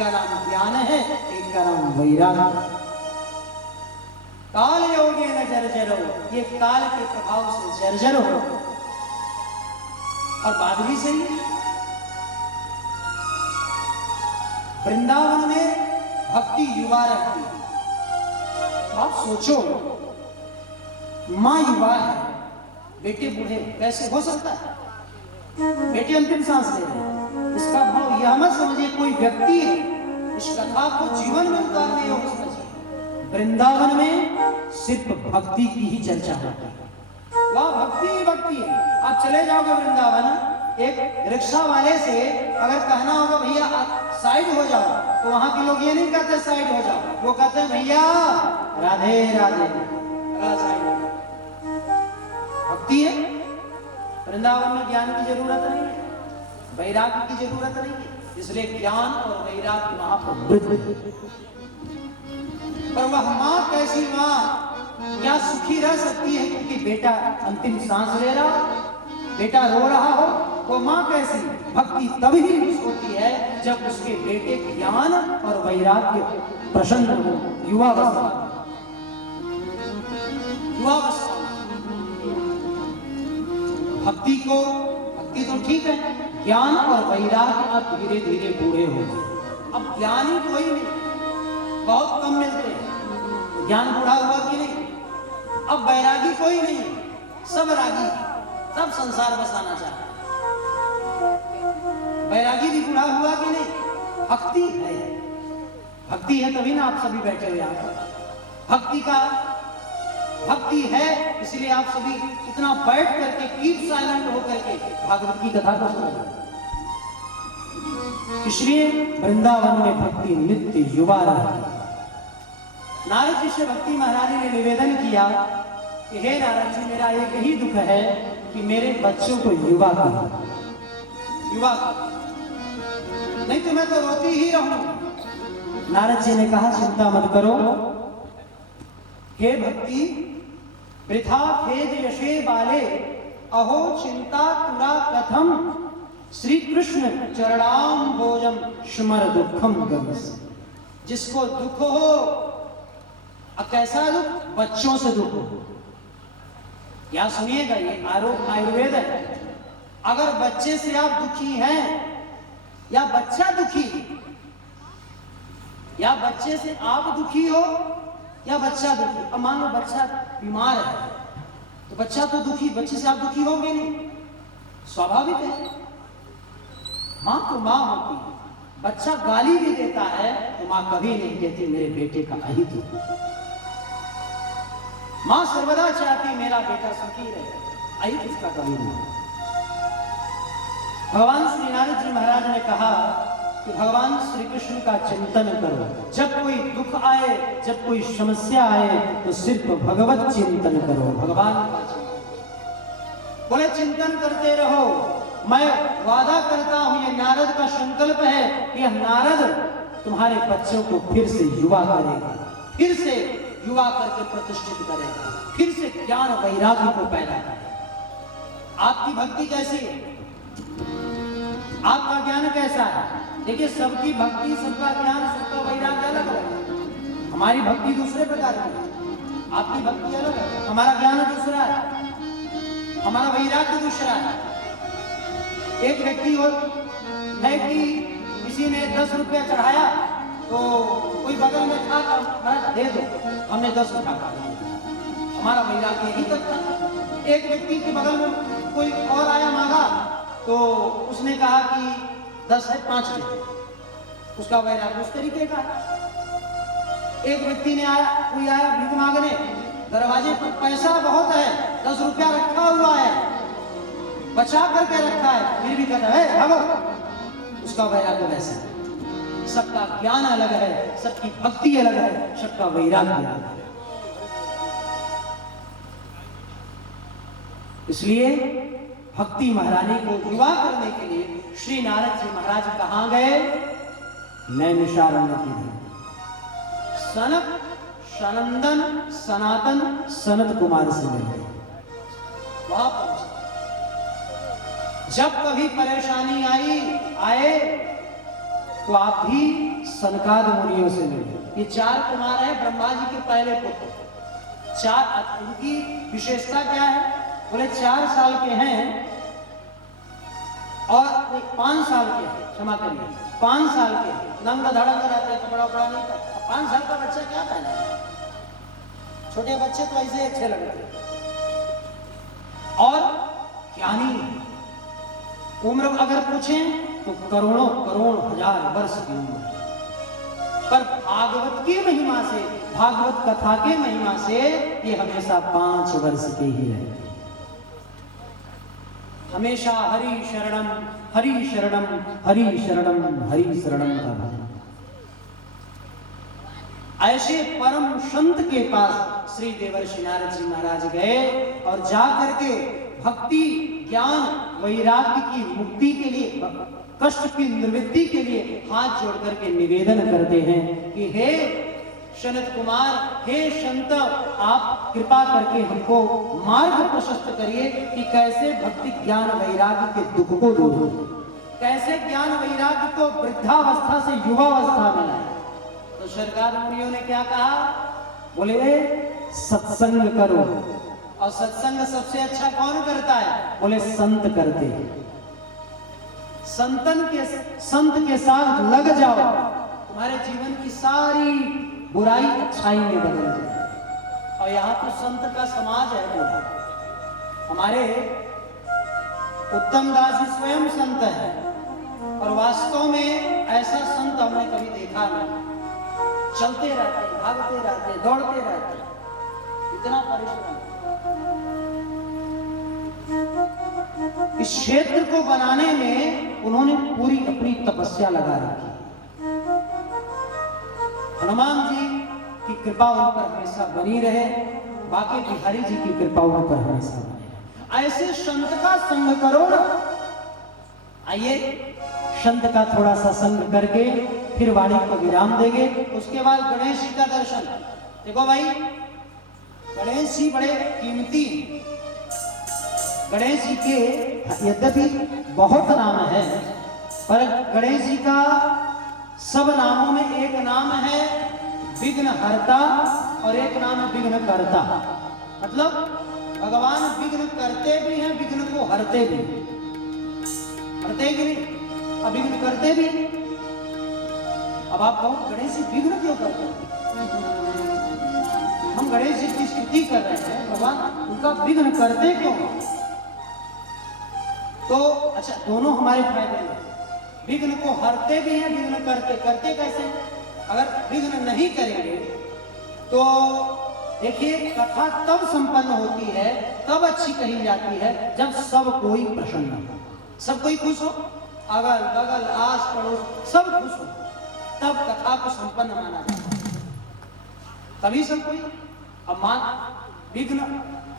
का नाम ज्ञान है, एक का नाम वैराग्य। काल योगे न जर्जरो, ये काल के प्रभाव से जर्जर हो। और बात भी सही है, वृंदावन में भक्ति युवा रहती है। आप सोचो, मां युवा है, बेटे बूढ़े, कैसे हो सकता है? बेटे अंतिम सांस ले रहे हैं। इसका भाव यह मत समझिए कोई व्यक्ति है, इस कथा को जीवन में उतारने योग्य समझिए। वृंदावन में सिर्फ भक्ति की ही चर्चा होती है, वह भक्ति ही भक्ति है। आप चले जाओगे वृंदावन, एक रिक्शा वाले से अगर कहना होगा भैया साइड हो जाओ, तो वहां के लोग ये नहीं कहते साइड हो जाओ, वो कहते हैं भैया राधे राधे, साइड हो जाओ। भक्ति है। वृंदावन में ज्ञान की जरूरत नहीं है, वैराग्य की जरूरत नहीं है, इसलिए ज्ञान और वैराग्य वहां पर वह मां कैसी मां क्या सुखी रह सकती है क्योंकि बेटा अंतिम सांस ले रहा, बेटा रो रहा हो, वो मां कैसी? भक्ति तभी होती है जब उसके बेटे ज्ञान और वैराग्य प्रसन्न हो। युवावस्था, युवावस्था भक्ति तो ठीक है, ज्ञान और वैराग्य अब धीरे धीरे बूढ़े हो। अब ज्ञानी कोई नहीं, बहुत कम मिलते हैं, ज्ञान बूढ़ा हुआ कि नहीं। अब वैरागी कोई नहीं, सब रागी, सब संसार बसाना चाहते। वैरागी भी बूढ़ा हुआ कि नहीं। भक्ति है, भक्ति है तभी ना आप सभी बैठे हुए यहाँ पर। भक्ति है इसलिए आप सभी इतना बैठ करके कीप साइलेंट होकर के भागवत की कथा को सुन रहे हैं। इसलिए वृंदावन में भक्ति नित्य युवा रही। नारद जी से भक्ति महारानी ने निवेदन किया कि हे नारद जी, मेरा एक ही दुख है कि मेरे बच्चों को युवा करो, युवा करो, नहीं तो मैं तो रोती ही रहूं। नारद जी ने कहा चिंता मत करो, हे भक्ति वृथा खेद यशे बाले, अहो चिंता तुरा कथम, श्री कृष्ण चरणाम भोजम स्मर दुखम गमस। जिसको दुख हो, अब कैसा दुख? बच्चों से दुख हो। या सुनिएगा, ये आयुर्वेद है। अगर बच्चे से आप दुखी हैं या बच्चा दुखी, या बच्चे से आप दुखी हो या बच्चा दुखी। अब मान लो बच्चा बीमार है तो बच्चा तो दुखी, बच्चे से आप दुखी होंगे नहीं, स्वाभाविक है। मां तो मां होती है, बच्चा गाली भी देता है तो मां कभी नहीं कहती मेरे बेटे का अहित हो। मां सर्वदा चाहती मेरा बेटा सुखी रहे, अहित उसका कभी नहीं। भगवान श्री नारद जी महाराज ने कहा कि भगवान श्री कृष्ण का चिंतन करो। जब कोई दुख आए, जब कोई समस्या आए तो सिर्फ भगवत चिंतन करो, भगवान का चिंतन। बोले चिंतन करते रहो। मैं वादा करता हूं, ये नारद का संकल्प है कि यह नारद तुम्हारे बच्चों को फिर से युवा करेगा, फिर से युवा करके प्रतिष्ठित करेगा, फिर से ज्ञान वैराग्य को पैदा करेगा। आपकी भक्ति कैसी है? आपका ज्ञान कैसा है? देखिए, सबकी भक्ति, सबका ज्ञान, सबका वैराग्य अलग अलग है। हमारी भक्ति दूसरे प्रकार की है, आपकी भक्ति अलग है, हमारा ज्ञान दूसरा है, हमारा वैराग्य दूसरा है। एक व्यक्ति हो है कि किसी ने 10 रुपया चढ़ाया तो कोई बगल में था, महाराज दे दो, हमने 10 रुपया का, हमारा वैराग्य यही तक था। एक व्यक्ति के बगल में कोई और आया मांगा तो उसने कहा कि 10 है 5 दे, उसका वैराग्य उस तरीके का। एक व्यक्ति ने कोई आया भीख मांगने, दरवाजे पर पैसा बहुत है, 10 रुपया रखा हुआ है, बचा करके रखा है, फिर भी कहता है भागो, उसका वैराग्य वैसा है। सबका ज्ञान अलग है, सबकी भक्ति अलग है, सबका वैराग्य अलग है। इसलिए भक्ति महारानी को युवा करने के लिए श्री नारद जी महाराज कहां गए? नैमिषारण्य की धरती। सनक, सनंदन, सनातन, सनत कुमार से मिले, वहां पहुंचे। जब कभी परेशानी आए तो आप भी सनकाद मुनियों से मिले। ये 4 कुमार हैं ब्रह्मा जी के पहले पुत्र। 4 उनकी विशेषता क्या है? बोले 4 साल के हैं और 5 साल के हैं, क्षमा करिए 5 साल के नंग धड़ंग रहते हैं, कपड़ा उपड़ा नहीं पहनते। 5 साल का बच्चा क्या पहने? छोटे बच्चे तो ऐसे अच्छे लगते हैं। और ज्ञानी उम्र अगर पूछें तो करोड़ों करोड़ हजार वर्ष की उम्र, पर भागवत की महिमा से, भागवत कथा के महिमा से ये हमेशा 5 वर्ष के ही रहते। हमेशा हरि शरणम हरि शरणम हरि शरणम हरि शरणम का भजन। ऐसे परम संत के पास श्री देवर्षि नारद जी महाराज गए और जाकर के भक्ति ज्ञान वैराग्य की मुक्ति के लिए, कष्ट की निवृत्ति के लिए हाथ जोड़ करके निवेदन करते हैं कि हे शनत कुमार, हे संत, आप कृपा करके हमको मार्ग प्रशस्त करिए कि कैसे भक्ति ज्ञान वैराग्य के दुख को दूर हो, कैसे ज्ञान वैराग्य को वृद्धावस्था से युवावस्था में लाए। तो सरकार मुनियों ने क्या कहा? बोले सत्संग करो। और सत्संग सबसे अच्छा कौन करता है? बोले संत करते हैं। संत के साथ लग जाओ, तुम्हारे जीवन की सारी बुराई अच्छाई में बदल जाए। और यहाँ तो संत का समाज है पूरा। हमारे उत्तम दास जी स्वयं संत है और वास्तव में ऐसा संत हमने कभी देखा नहीं। चलते रहते, भागते रहते, दौड़ते रहते, इतना परिश्रम। इस क्षेत्र को बनाने में उन्होंने पूरी अपनी तपस्या लगा रखी। हनुमान जी की कृपा उन पर हमेशा बनी रहे, बाकी बिहारी जी की कृपा उन पर हमेशा बनी रहे। ऐसे संत का संग करो ना। आइए संत का थोड़ा सा संग करके फिर वाणी को विराम देंगे। उसके बाद गणेश जी का दर्शन। देखो भाई, गणेश जी बड़े कीमती। गणेश जी के यद्यपि बहुत नाम है, पर गणेश जी का सब नामों में एक नाम है विघ्न हरता और एक नाम है विघ्न करता। मतलब भगवान विघ्न करते भी हैं, विघ्न को हरते भी, हरते भी नहीं, अविघ्न करते भी। अब आप कहो गणेश जी विघ्न क्यों करते हैं? हम गणेश जी की स्तुति कर रहे हैं, भगवान उनका विघ्न करते क्यों? तो अच्छा, दोनों हमारे फायदे में। विघ्न को हरते भी हैं, विघ्न करते। करते कैसे? अगर विघ्न नहीं करेंगे तो देखिए, कथा तब संपन्न होती है, तब अच्छी कही जाती है जब सब कोई प्रसन्न हो, सब कोई खुश हो, अगल बगल आस पड़ोस सब खुश हो, तब कथा को संपन्न माना जाता है। तभी सब कोई। अब मान विघ्न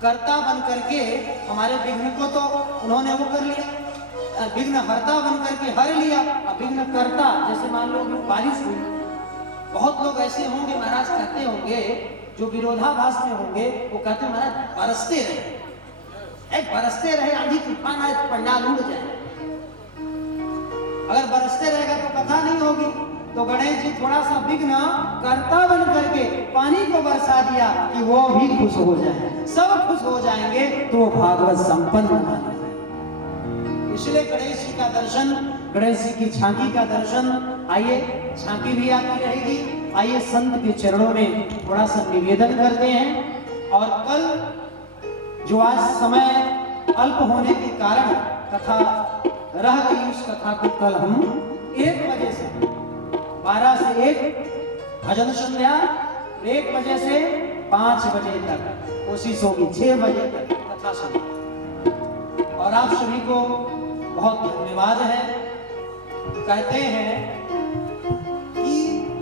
कर्ता बन करके हमारे विघ्न को तो उन्होंने वो कर लिया, विघ्न हरता बन करके हर लिया। अब विघ्न कर्ता, जैसे मान लो बारिश हुई, बहुत लोग ऐसे होंगे महाराज, कहते होंगे जो विरोधाभास में होंगे, वो कहते महाराज बरसते रहे, बरसते रहे, आंधी तूफान आए तो पंडाल उड़ जाए। अगर बरसते रहेगा तो कथा नहीं होगी। तो गणेश जी थोड़ा सा विघ्न कर्ता बन करके पानी को बरसा दिया कि वो भी खुश हो जाए, सब खुश हो जाएंगे, तो वो भागवत संपन्न माना जाए। इसलिए गणेश जी का दर्शन, गणेश जी की झांकी का दर्शन। आइए, झांकी भी आती रहेगी। आइए संत के चरणों में थोड़ा सा निवेदन करते हैं। और कल जो आज समय अल्प होने के कारण कथा रह गई, उस कथा को कल हम 1 बजे से 12 से 1 भजन संध्या, 1 बजे से 5 बजे तक कोशिश होगी 6 बजे तक कथा सुनना। और आप सभी को बहुत धन्यवाद है। कहते हैं कि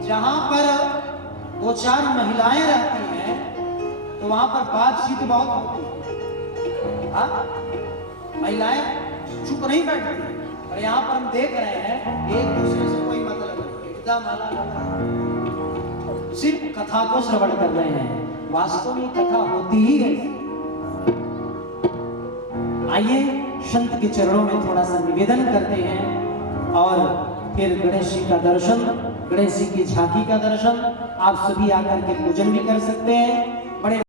जहां पर 2-4 महिलाएं रहती हैं तो वहां पर बातचीत बहुत होती है। महिलाएं चुप नहीं बैठती, और यहाँ पर हम देख रहे हैं एक दूसरे से कोई मतलब नहीं, एकदम अलग, सिर्फ कथा को श्रवण कर रहे हैं। वास्तव में कथा होती ही है। आइए संत के चरणों में थोड़ा सा निवेदन करते हैं और फिर गणेश जी का दर्शन गणेश जी की झांकी का दर्शन आप सभी आकर के पूजन भी कर सकते हैं। बड़े